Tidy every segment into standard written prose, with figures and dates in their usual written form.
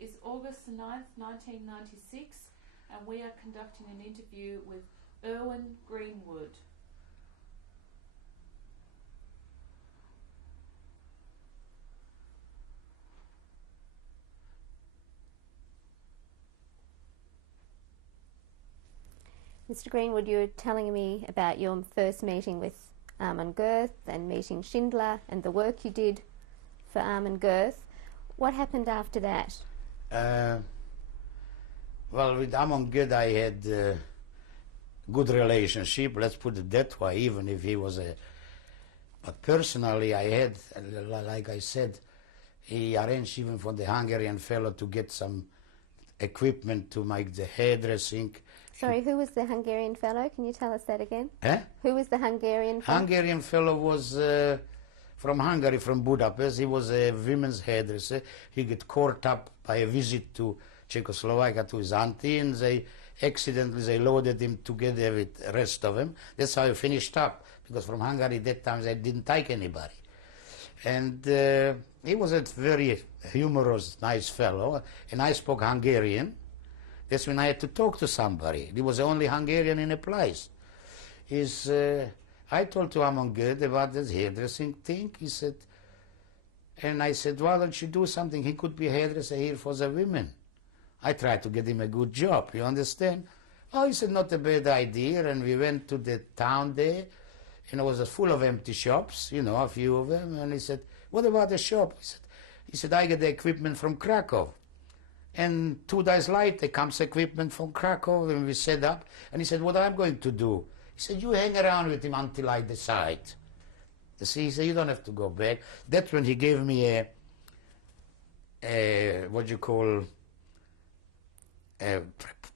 is August the 9th, 1996, and we are conducting an interview with Ervin Greenwood. Mr. Greenwood, you were telling me about your first meeting with Armin Girth and meeting Schindler and the work you did for Armin Girth. What happened after that? Well, with Armin Girth I had a good relationship, let's put it that way, even if he was a... But personally I had, like I said, he arranged even for the Hungarian fellow to get some equipment to make the hairdressing. Sorry, who was the Hungarian fellow? Can you tell us that again? Huh? Who was the Hungarian fellow? Hungarian fellow was from Hungary, from Budapest. He was a women's hairdresser. He got caught up by a visit to Czechoslovakia to his auntie, and they accidentally loaded him together with the rest of them. That's how he finished up, because from Hungary that time they didn't take anybody. And he was a very humorous, nice fellow, and I spoke Hungarian. That's when I had to talk to somebody. He was the only Hungarian in the place. I told to Armin Girth about this hairdressing thing. He said, and I said, why don't you do something? He could be a hairdresser here for the women. I tried to get him a good job, you understand? Oh, he said, not a bad idea, and we went to the town there, and it was full of empty shops, you know, a few of them, and he said, what about the shop? He said, I get the equipment from Krakow. And 2 days later comes equipment from Krakow, and we set up, and he said, what I'm going to do? He said, you hang around with him until I decide. You see, he said, you don't have to go back. That's when he gave me what you call,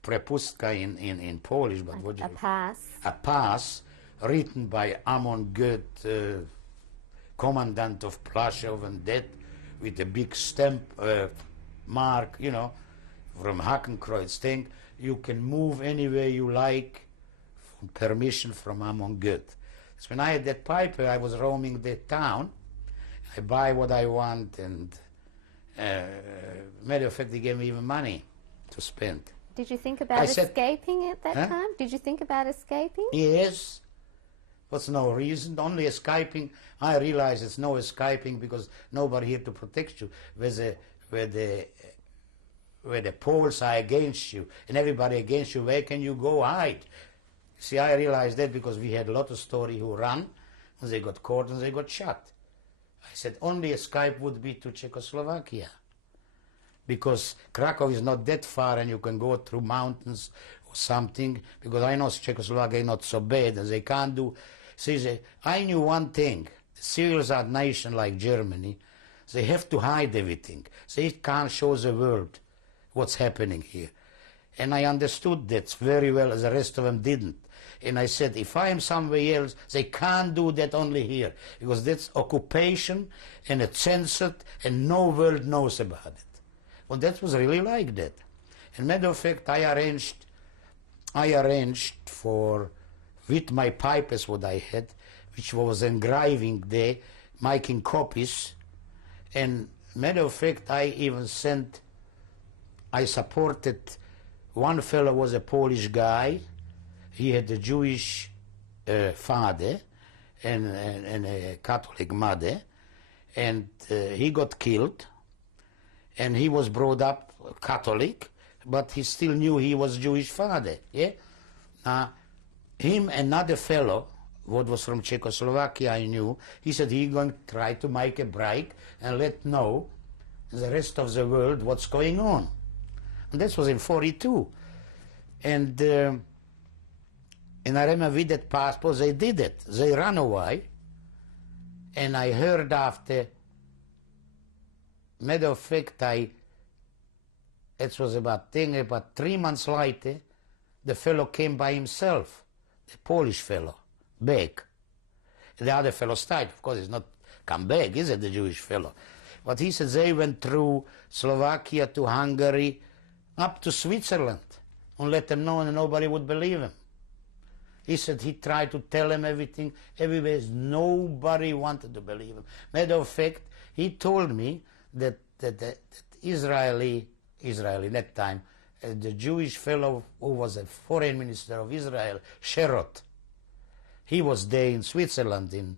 prepustka in Polish, but what you... A pass. A pass, written by Armin Girth, commandant of Plaszow, and that, with a big stamp, mark, you know, from Hakenkreuz thing. You can move anywhere you like, from permission from Armin Girth. So when I had that paper, I was roaming the town. I buy what I want, and matter of fact, they gave me even money to spend. Did you think about escaping at that time? Did you think about escaping? Yes. What's no reason? Only escaping. I realize it's no escaping because nobody here to protect you. Where the Poles are against you and everybody against you, where can you go hide? See, I realized that because we had a lot of story who ran, and they got caught and they got shot. I said only escape would be to Czechoslovakia, because Krakow is not that far and you can go through mountains or something, because I know Czechoslovakia is not so bad and they can't do... See, I knew one thing, a civilized nation like Germany, they have to hide everything. They can't show the world what's happening here. And I understood that very well, as the rest of them didn't. And I said, if I am somewhere else, they can't do that only here, because that's occupation and it's censored and no world knows about it. Well, that was really like that. And matter of fact, I arranged for, with my papers what I had, which was engraving there, making copies. And matter of fact, I even I supported, one fellow was a Polish guy, he had a Jewish father and a Catholic mother, and he got killed, and he was brought up Catholic, but he still knew he was Jewish father, yeah? Him, another fellow, what was from Czechoslovakia, I knew, he said he's going to try to make a break and let know the rest of the world what's going on. And this was in 42. And I remember with that passport, they did it. They ran away. And I heard after, matter of fact, it was about 3 months later, the fellow came by himself, the Polish fellow, back. The other fellow stayed. Of course, he's not come back, is it, the Jewish fellow? But he said they went through Slovakia to Hungary, up to Switzerland, and let them know, and nobody would believe him. He said he tried to tell them everything, everywhere. Nobody wanted to believe him. Matter of fact, he told me that Israeli Israel in that time, the Jewish fellow who was a foreign minister of Israel, Sherot. He was there in Switzerland, in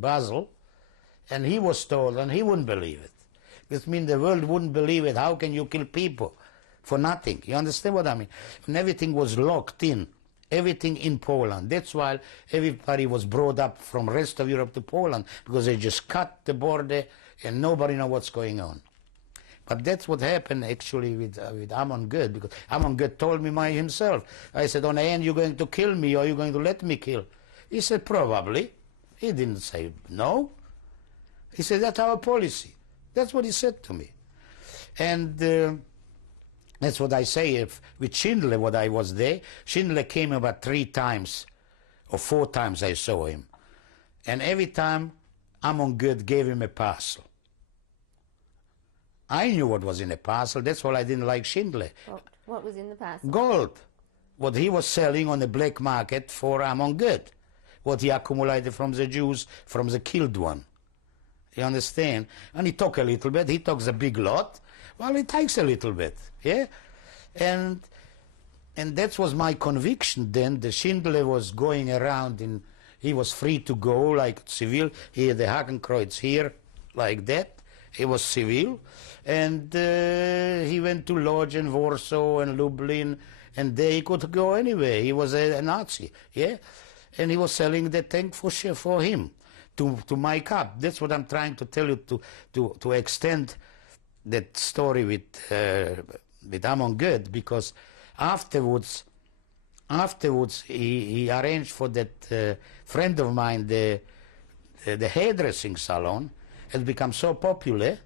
Basel, and he was told, and he wouldn't believe it. This means the world wouldn't believe it. How can you kill people for nothing? You understand what I mean? And everything was locked in. Everything in Poland. That's why everybody was brought up from the rest of Europe to Poland, because they just cut the border and nobody knows what's going on. But that's what happened actually with Amon Good, because Amon Good told me himself. I said, on the end, you're going to kill me, or you're going to let me kill? He said, probably. He didn't say no. He said, that's our policy. That's what he said to me. And that's what I say. With Schindler, when I was there, Schindler came about 3 times, or 4 times I saw him. And every time, Amon Good gave him a parcel. I knew what was in a parcel. That's why I didn't like Schindler. What was in the parcel? Gold. What he was selling on the black market for Amon Good. What he accumulated from the Jews, from the killed one. You understand? And he took a little bit. He took the big lot. Well, he takes a little bit. Yeah? And that was my conviction then. The Schindler was going around and he was free to go like civil. He had the Hakenkreuz here, like that. He was civil. And he went to Lodz and Warsaw and Lublin, and there he could go anywhere. He was a Nazi, yeah? And he was selling the tank for him, to my cup. That's what I'm trying to tell you, to extend that story with Amon Good, because afterwards he arranged for that friend of mine, the hairdressing salon. It became so popular,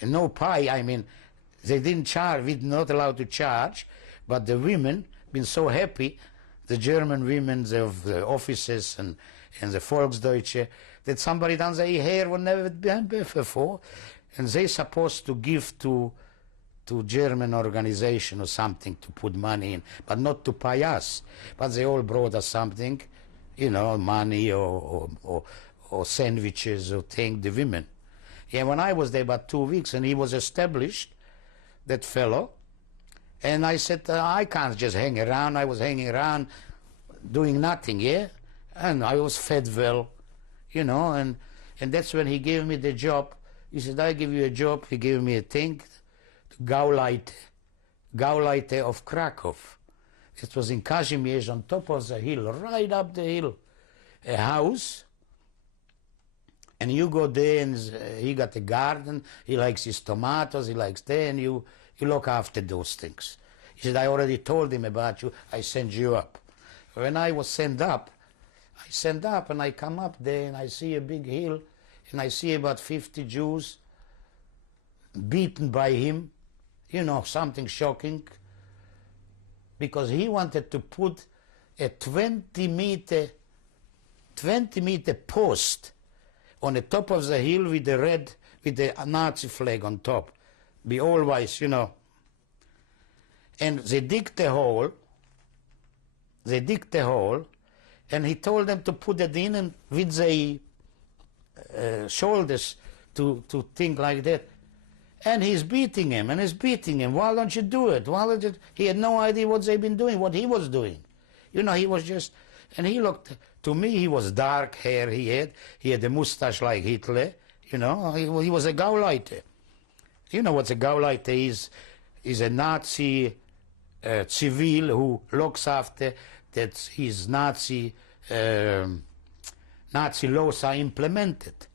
and no pay, I mean, they didn't charge, we're not allowed to charge, but the women been so happy, the German women of the offices and the Volksdeutsche, that somebody done their hair would never been before, and they supposed to give to German organization or something to put money in, but not to pay us. But they all brought us something, you know, money or sandwiches or thing, the women. Yeah, when I was there about 2 weeks and he was established, that fellow, and I said, I can't just hang around. I was hanging around doing nothing, yeah? And I was fed well, you know, and that's when he gave me the job. He said, I give you a job. He gave me a thing, Gauleiter of Krakow. It was in Kazimierz on top of the hill, right up the hill, a house. And you go there, and he got a garden, he likes his tomatoes, he likes that, and you look after those things. He said, I already told him about you, I send you up. When I was sent up and I come up there and I see a big hill, and I see about 50 Jews beaten by him, you know, something shocking, because he wanted to put a 20 meter post on the top of the hill with the Nazi flag on top. Be always, you know. And they dig the hole, and he told them to put it in and with the shoulders to think like that. And he's beating him, Why don't you do it? He had no idea what they've been doing, what he was doing. You know, he was just, and he looked, to me, he was dark hair he had a mustache like Hitler, you know, he was a Gauleiter. You know what a Gauleiter is? Is a Nazi civil who looks after that his Nazi laws are implemented,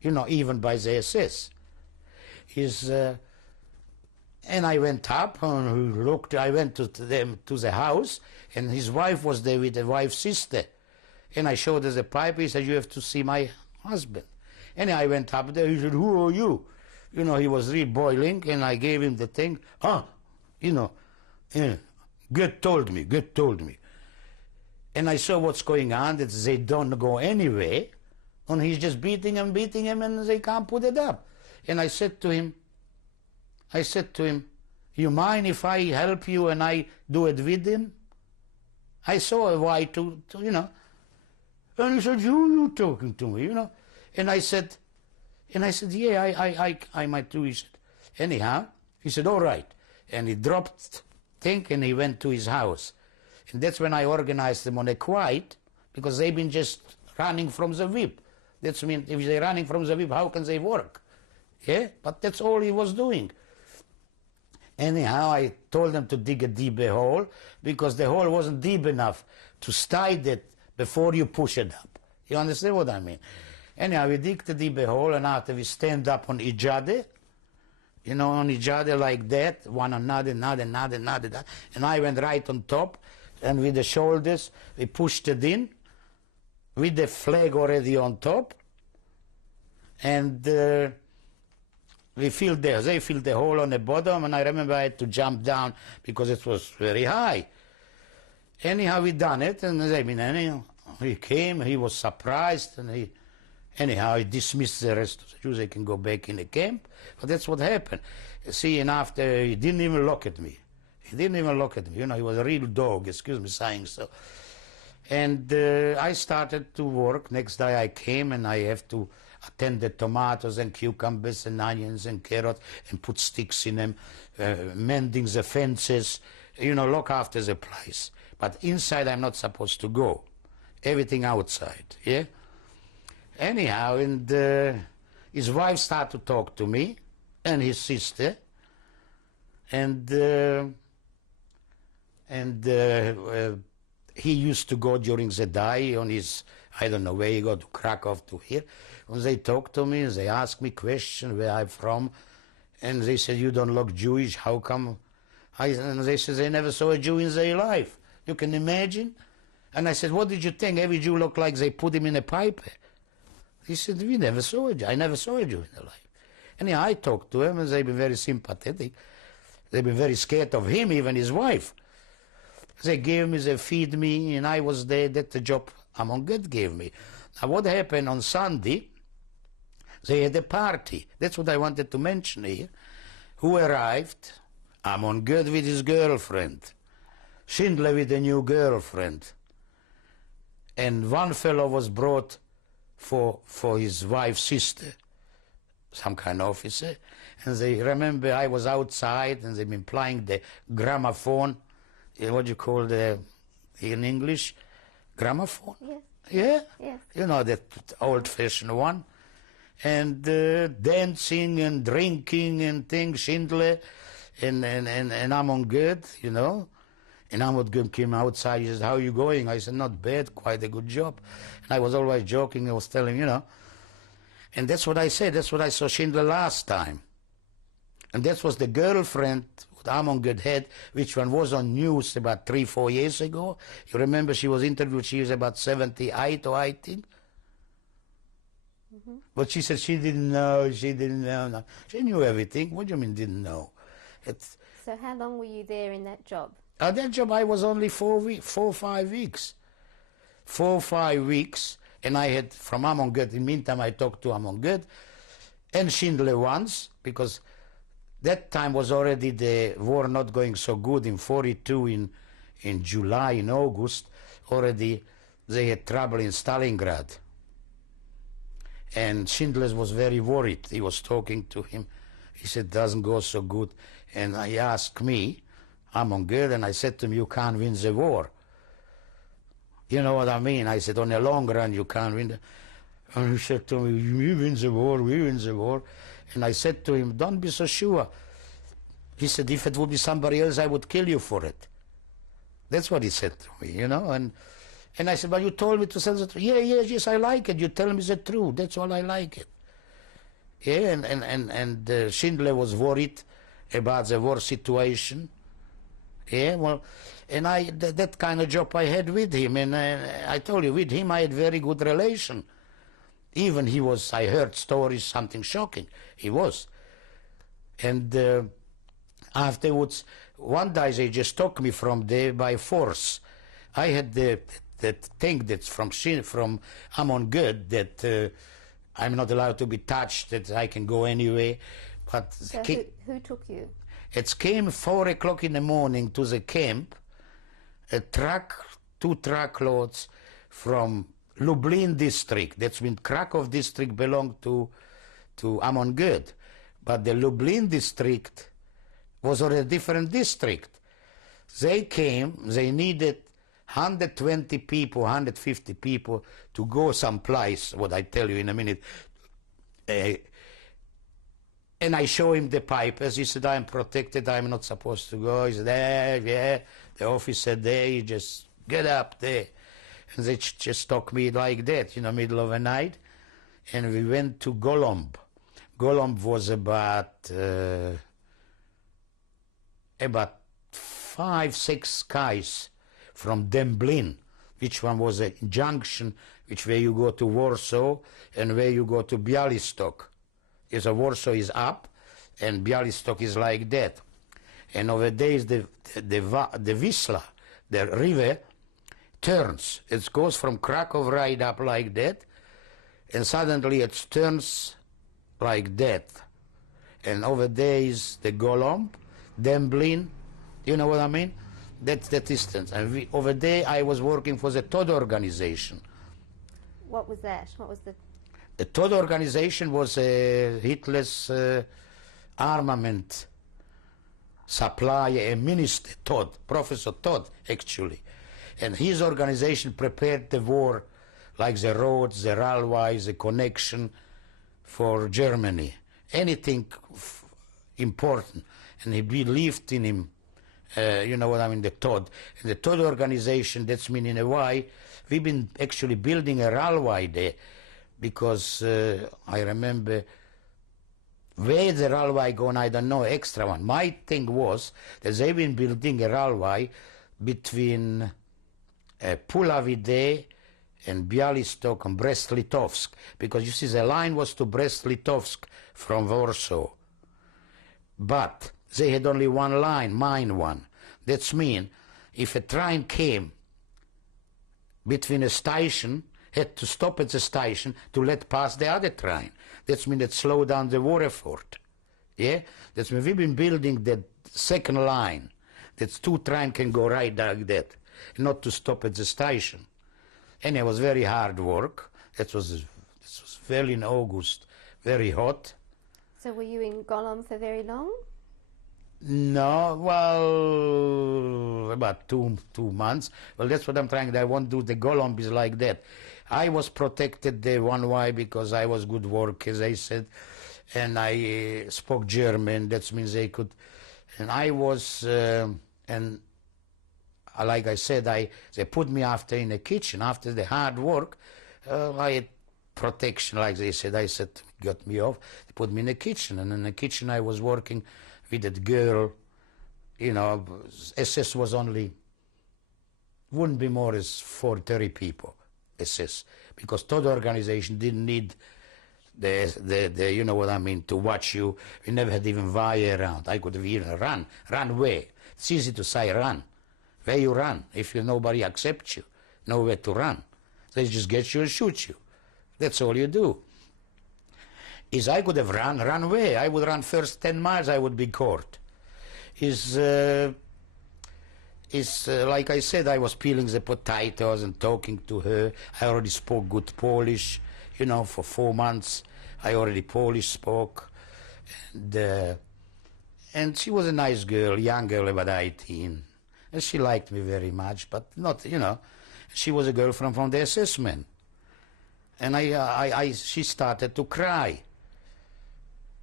you know, even by the SS. And I went up and looked, I went to the house, and his wife was there with the wife's sister. And I showed her the pipe. He said, you have to see my husband. And I went up there. He said, who are you? You know, he was really boiling, and I gave him the thing. You know, God told me. And I saw what's going on, that they don't go anywhere. And he's just beating him, and they can't put it up. And I said to him, you mind if I help you and I do it with him? I saw a way to you know. And he said, you talking to me, you know? And I said, yeah, I might do it. Anyhow, He said, all right. And he dropped thing and he went to his house. And that's when I organized them on a quiet, because they've been just running from the whip. That's mean, if they're running from the whip, how can they work? Yeah, but that's all he was doing. Anyhow, I told them to dig a deeper hole, because the hole wasn't deep enough to start it before you push it up. You understand what I mean? Anyhow, we dig the deeper hole, and after we stand up on each other, you know, on each other like that, one another, and I went right on top, and with the shoulders, we pushed it in, with the flag already on top, and they filled the hole on the bottom, and I remember I had to jump down because it was very high. Anyhow, we done it, and anyhow, he came, he was surprised, and he dismissed the rest of the Jews. They can go back in the camp, but that's what happened. See, and after, he didn't even look at me. You know, he was a real dog, excuse me saying so. And I started to work. Next day I came, and I have to attend the tomatoes and cucumbers and onions and carrots and put sticks in them, mending the fences, you know, look after the place. But inside I'm not supposed to go. Everything outside, yeah? Anyhow, and his wife started to talk to me, and his sister, and he used to go during the day on his, I don't know where he go, to Krakow, to here. When they talk to me, they ask me questions, where I'm from, and they said, you don't look Jewish, how come? And they said they never saw a Jew in their life. You can imagine? And I said, what did you think? Every Jew looked like they put him in a pipe. He said, we never saw a Jew. I never saw a Jew in their life. Anyhow, I talked to him, and they've been very sympathetic. They've been very scared of him, even his wife. They gave me, they feed me, and I was there. That's the job Amon God gave me. Now, what happened on Sunday, they had a party. That's what I wanted to mention here. Who arrived? Amon God with his girlfriend. Schindler with a new girlfriend. And one fellow was brought for his wife's sister, some kind of officer. And they remember I was outside, and they've been playing the gramophone. What do you call the, in English? Gramophone? Yes. Yeah? Yes. You know, that old-fashioned one. And dancing and drinking and things, Schindler and Amon God, you know. And Amon God came outside, he said, how are you going? I said, not bad, quite a good job. And I was always joking, I was telling, you know. And that's what I said, that's what I saw Schindler last time. And that was the girlfriend Amon God had, which one was on news about 3-4 years ago. You remember she was interviewed, she was about 78 or 18. Mm-hmm. But she said she didn't know. No. She knew everything. What do you mean didn't know? So how long were you there in that job? That job I was only 4 or 5 weeks. 4 or 5 weeks. And I had from Amon God, in the meantime I talked to Amon God and Schindler once, because that time was already the war not going so good in 42, in July, in August, already they had trouble in Stalingrad. And Schindler was very worried. He was talking to him. He said, doesn't go so good. And he asked me, Amon God, and I said to him, you can't win the war. You know what I mean? I said, on the long run, you can't win. And he said to me, we win the war. And I said to him, don't be so sure. He said, if it would be somebody else, I would kill you for it. That's what he said to me, you know. And I said, but you told me to tell the truth. Yes, I like it. You tell me the truth. That's all I like it. Yeah, and Schindler was worried about the war situation. Yeah, well, and that kind of job I had with him. And I told you, with him I had very good relation. Even he was, I heard stories, something shocking. He was. And afterwards, one day they just took me from there by force. I had that thing that's from Amon God, that I'm not allowed to be touched, that I can go anywhere. But so who took you? It came 4 o'clock in the morning to the camp, a truck, 2 truckloads from Lublin district. That's when Krakow district belonged to Amon God. But the Lublin district was on a different district. They came, they needed 120 people, 150 people to go someplace, what I tell you in a minute. And I show him the papers. He said, I'm protected, I'm not supposed to go. He said, yeah. The officer there, he just get up there. And they just took me like that, in the middle of the night. And we went to Golomb. Golomb was about 5-6 kais from Demblin, which one was a junction, which where you go to Warsaw and where you go to Białystok. Is a Warsaw is up, and Białystok is like that. And over there is the Wisla, the river, turns. It goes from Krakow right up like that, and suddenly it turns like that. And over there is the Golomb, Demblin, you know what I mean? That's the distance. And over there I was working for the Todd organization. What was that? What was the... The Todd organization was Hitler's armament supplier, a minister, Todd, Professor Todd, actually. And his organization prepared the war, like the roads, the railways, the connection for Germany. Anything important. And he believed in him, you know what I mean, the Todd. And the Todd organization, that's mean in a way, we've been actually building a railway there, because I remember where the railway gone, I don't know, extra one. My thing was that they've been building a railway between Pulavide and Białystok and Brest-Litovsk, because you see the line was to Brest-Litovsk from Warsaw. But they had only one line, mine one. That's mean if a train came between a station, had to stop at the station to let pass the other train. That's mean it slowed down the war effort. Yeah? That's mean we've been building that second line. That 2 trains can go right like that, not to stop at the station. And it was very hard work. It was very in August, very hot. So were you in Golomb for very long? No, well, about two months. Well, that's what I'm trying. I won't do the Golomb is like that. I was protected there one way because I was good work, as I said, and I spoke German. That means they could, and I was, and like I said, they put me after in the kitchen after the hard work. I had protection, like they said. I said, got me off. They put me in the kitchen, and in the kitchen I was working with that girl. You know, SS was only, wouldn't be more as 30 people, SS, because Todd organization didn't need the you know what I mean, to watch you. We never had even wire around. I could even run where? It's easy to say run. Where you run? If nobody accepts you, nowhere to run. They just get you and shoot you. That's all you do. Is I could have run where? I would run first 10 miles, I would be caught. Like I said, I was peeling the potatoes and talking to her. I already spoke good Polish, you know, for 4 months. I already Polish spoke. And she was a nice girl, young girl, about 18. And she liked me very much, but not, you know, she was a girl from the SS men. And she started to cry.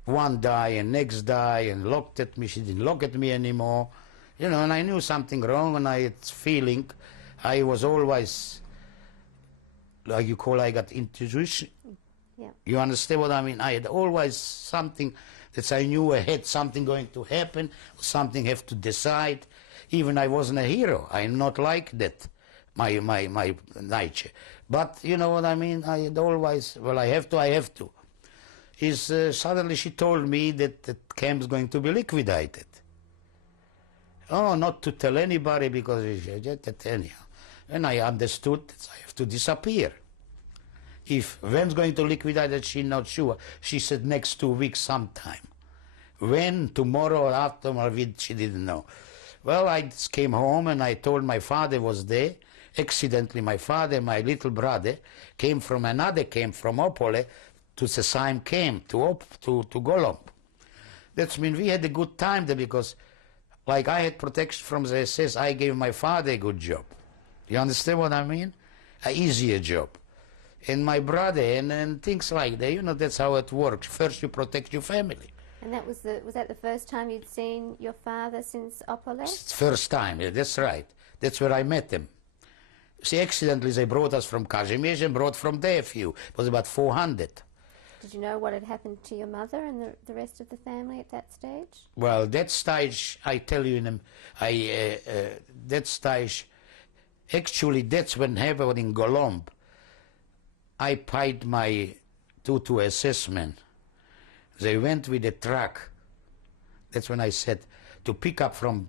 One day and next day, and looked at me. She didn't look at me anymore. You know, and I knew something wrong, and I had feeling. I was always, like you call, I got intuition. Yeah. You understand what I mean? I had always something that I knew I had something going to happen, something have to decide. Even I wasn't a hero. I'm not like that, my nature. But you know what I mean? I had always, well, I have to. Suddenly she told me that the camp is going to be liquidated. Oh, not to tell anybody, because anyhow. And I understood that I have to disappear. If when's going to liquidate it, she's not sure. She said next 2 weeks sometime. When, tomorrow or after, she didn't know. Well, I just came home and I told my father was there. Accidentally, my father, my little brother, came from another camp from Opole to the same camp, to Golomb. That means we had a good time there, because Like I had protection from the SS, I gave my father a good job. You understand what I mean? An easier job. And my brother, and things like that, you know, that's how it works. First you protect your family. And that was that the first time you'd seen your father since Opole? It's first time, yeah, that's right. That's where I met him. See, accidentally they brought us from Kazimierz and brought from there a few. It was about 400. Did you know what had happened to your mother and the rest of the family at that stage? Well, that stage, I tell you, that stage, actually that's when happened in Golomb. I paid my two assessment. They went with a truck. That's when I said to pick up from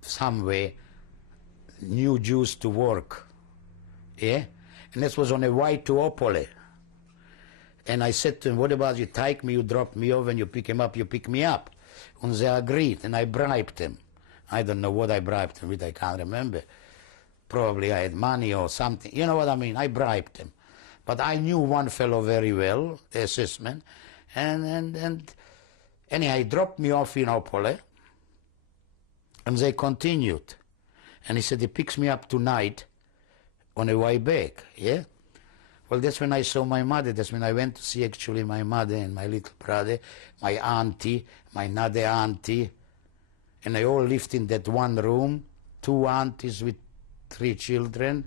somewhere new Jews to work. Yeah? And this was on a way to Opole. And I said to him, what about you take me, you drop me off, and you pick him up, you pick me up. And they agreed, and I bribed him. I don't know what I bribed him with, I can't remember. Probably I had money or something. You know what I mean? I bribed him. But I knew one fellow very well, the assessment, and anyhow, he dropped me off in Opole, and they continued. And he said he picks me up tonight on the way back, yeah? Well, that's when I saw my mother. That's when I went to see actually my mother and my little brother, my auntie, my another auntie, and they all lived in that one room, 2 aunties with 3 children,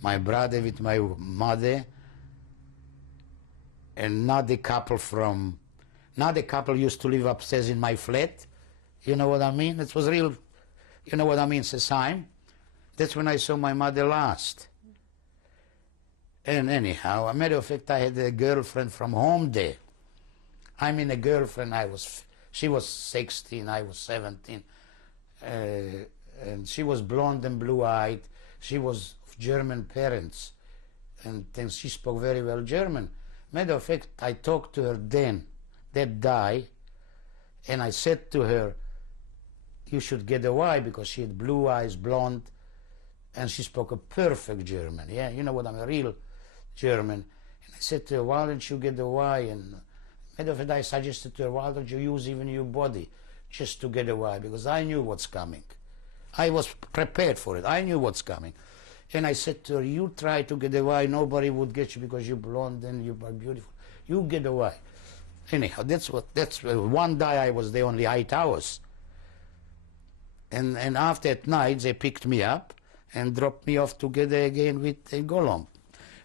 my brother with my mother, and another couple used to live upstairs in my flat. You know what I mean? It was real, you know what I mean, it's a sign. That's when I saw my mother last. And anyhow, a matter of fact, I had a girlfriend from home there. I mean, a girlfriend, she was 16, I was 17. And she was blonde and blue-eyed. She was of German parents. And then she spoke very well German. Matter of fact, I talked to her then, that day, and I said to her, you should get away, because she had blue eyes, blonde, and she spoke a perfect German, yeah, you know what I mean, real German. And I said to her, why don't you get away? And matter of fact, I suggested to her, why don't you use even your body just to get away, because I knew what's coming. I was prepared for it. I knew what's coming. And I said to her, you try to get away, nobody would get you because you're blonde and you are beautiful. You get away. Anyhow, that's one day I was there only 8 hours. And after at night, they picked me up and dropped me off together again with Golomb.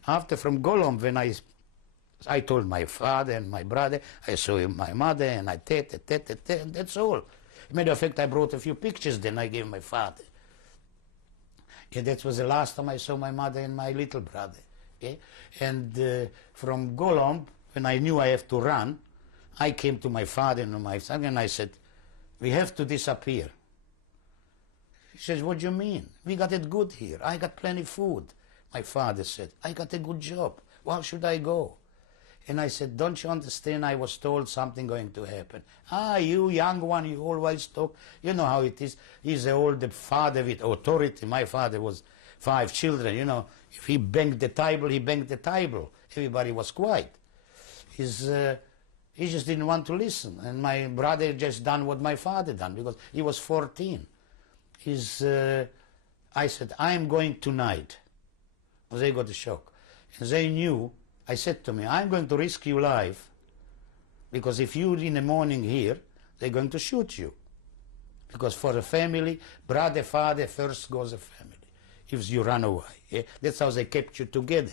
After from Golomb, when I told my father and my brother, I saw my mother, and I and that's all. Matter of fact, I brought a few pictures, then I gave my father. Yeah, that was the last time I saw my mother and my little brother. Yeah? And from Golomb, when I knew I have to run, I came to my father and my son, and I said, we have to disappear. He says, what do you mean? We got it good here. I got plenty of food. My father said, I got a good job. Why should I go? And I said, don't you understand? I was told something going to happen. You young one, you always talk. You know how it is. He's an old father with authority. My father was 5 children, you know. If he banged the table, he banged the table. Everybody was quiet. He just didn't want to listen. And my brother just done what my father done, because he was 14. I said, I'm going tonight. They got a shock. And they knew. I said to me, I'm going to risk your life, because if you're in the morning here, they're going to shoot you. Because for a family, brother, father, first goes the family. If you run away. Yeah? That's how they kept you together.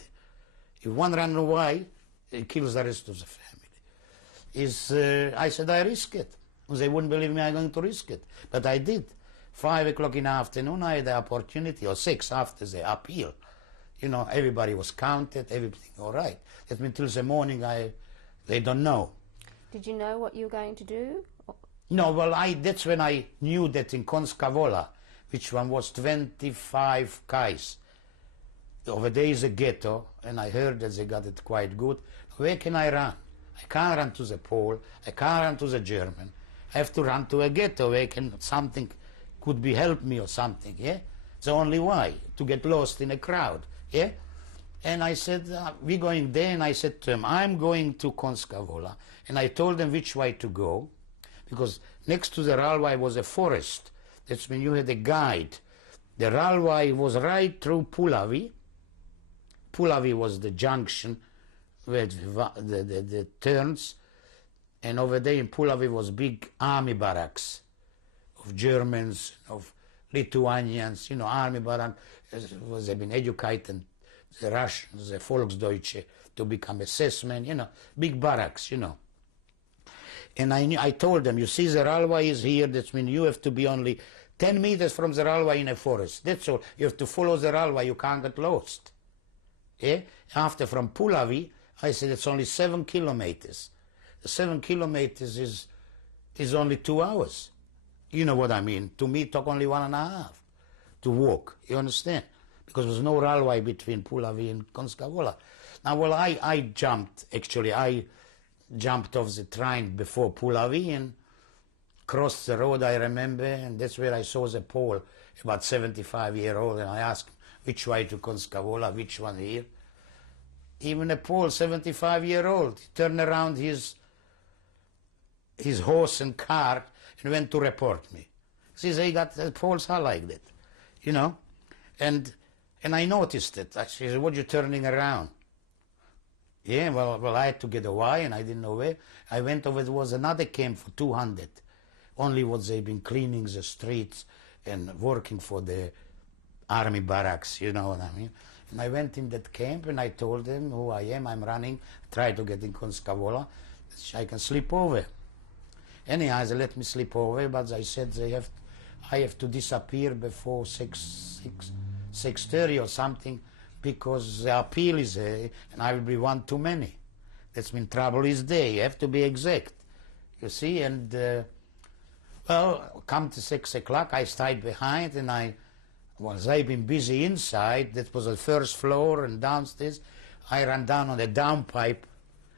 If one ran away, it kills the rest of the family. I said, I risk it. They wouldn't believe me, I'm going to risk it. But I did. 5 o'clock in the afternoon, I had the opportunity, or 6 after the appeal. You know, everybody was counted, everything all right. That means till the morning, they don't know. Did you know what you were going to do? No, well, that's when I knew that in Konskavola, which one was 25 guys. Over there is a ghetto, and I heard that they got it quite good. Where can I run? I can't run to the Pole, I can't run to the German. I have to run to a ghetto where something could be help me or something, yeah? The only way, to get lost in a crowd, yeah? And I said, we're going there, and I said to him, I'm going to Konskavola. And I told them which way to go, because next to the railway was a forest. That's when you had a guide. The railway was right through Puławy. Puławy was the junction where the turns, and over there in Puławy was big army barracks of Germans, of Lithuanians, army barracks. They've been educated, the Russians, the Volksdeutsche, to become assessmen, big barracks, And I told them, you see the railway is here, that means you have to be only 10 meters from the railway in a forest. That's all. You have to follow the railway, you can't get lost. Yeah? After from Puławy, I said it's only 7 kilometers. 7 kilometers is only 2 hours. You know what I mean? To me, it took only 1.5 to walk. You understand? Because there was no railway between Puławy and Kąskowola. Now, well, I jumped, actually. I jumped off the train before Puławy and crossed the road, I remember, and that's where I saw the Pole, about 75-year-old, and I asked him, which way to Kąskowola, which one here? Even a Pole, 75-year-old, he turned around his horse and cart and went to report me. See, the Poles are like that, And I noticed it. I said, what are you turning around? Yeah, well, I had to get away, and I didn't know where. I went over, there was another camp for 200. Only what they've been cleaning the streets and working for the army barracks, you know what I mean? And I went in that camp, and I told them who I am, I'm running, try to get in Kąskowola, I can sleep over. Anyhow, they let me sleep over, but they said I have to disappear before 6:30 or something, because the appeal is there, and I will be one too many. That's when trouble is there. You have to be exact, you see. And well, come to 6 o'clock, I stayed behind, and they've been busy inside. That was the first floor, and downstairs, I ran down on the downpipe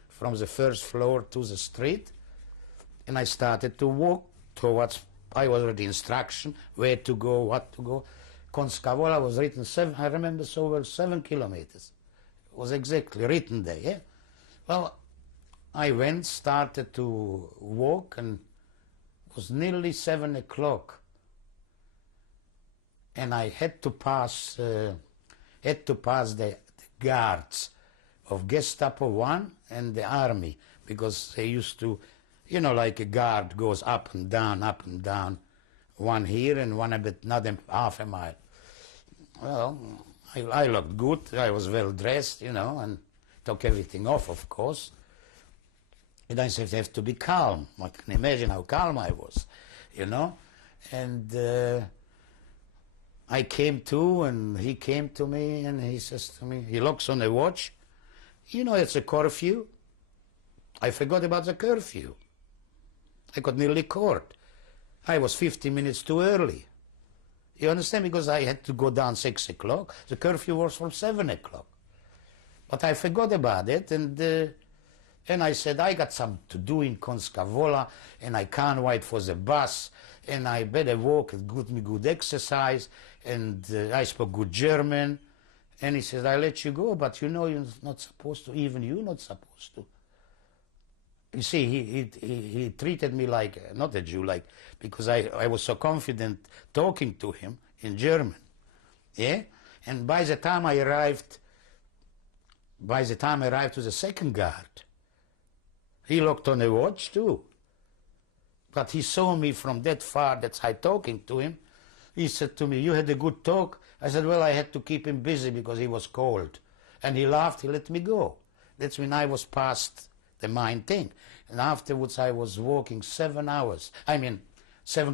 from the first floor to the street, and I started to walk towards. I was with the instruction where to go, what to go. Kąskowola was written 7, I remember so well, 7 kilometers. It was exactly written there, yeah? Well, I started to walk, and it was nearly 7 o'clock. And I had to pass the guards of Gestapo 1 and the army, because they used to, like a guard goes up and down, one here and one a bit, another half a mile. Well, I looked good, I was well dressed, and took everything off, of course. And I said, I have to be calm. I can imagine how calm I was, And I came to, and he came to me, and he says to me, he looks on the watch, it's a curfew. I forgot about the curfew. I got nearly caught. I was 15 minutes too early. You understand? Because I had to go down 6 o'clock. The curfew was from 7 o'clock. But I forgot about it, and I said, I got something to do in Kąskowola, and I can't wait for the bus, and I better walk and give me good exercise, and I spoke good German. And he says, I'll let you go, but you're not supposed to, even you're not supposed to. You see, he treated me like, not a Jew, because I was so confident talking to him in German, yeah? And by the time I arrived to the second guard, he looked on the watch too. But he saw me from that far, that's I talking to him. He said to me, you had a good talk? I said, well, I had to keep him busy because he was cold. And he laughed, he let me go. That's when I was past the main thing. And afterwards I was walking 7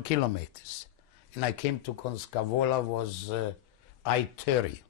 kilometers. And I came to Kąskowola, was I-30.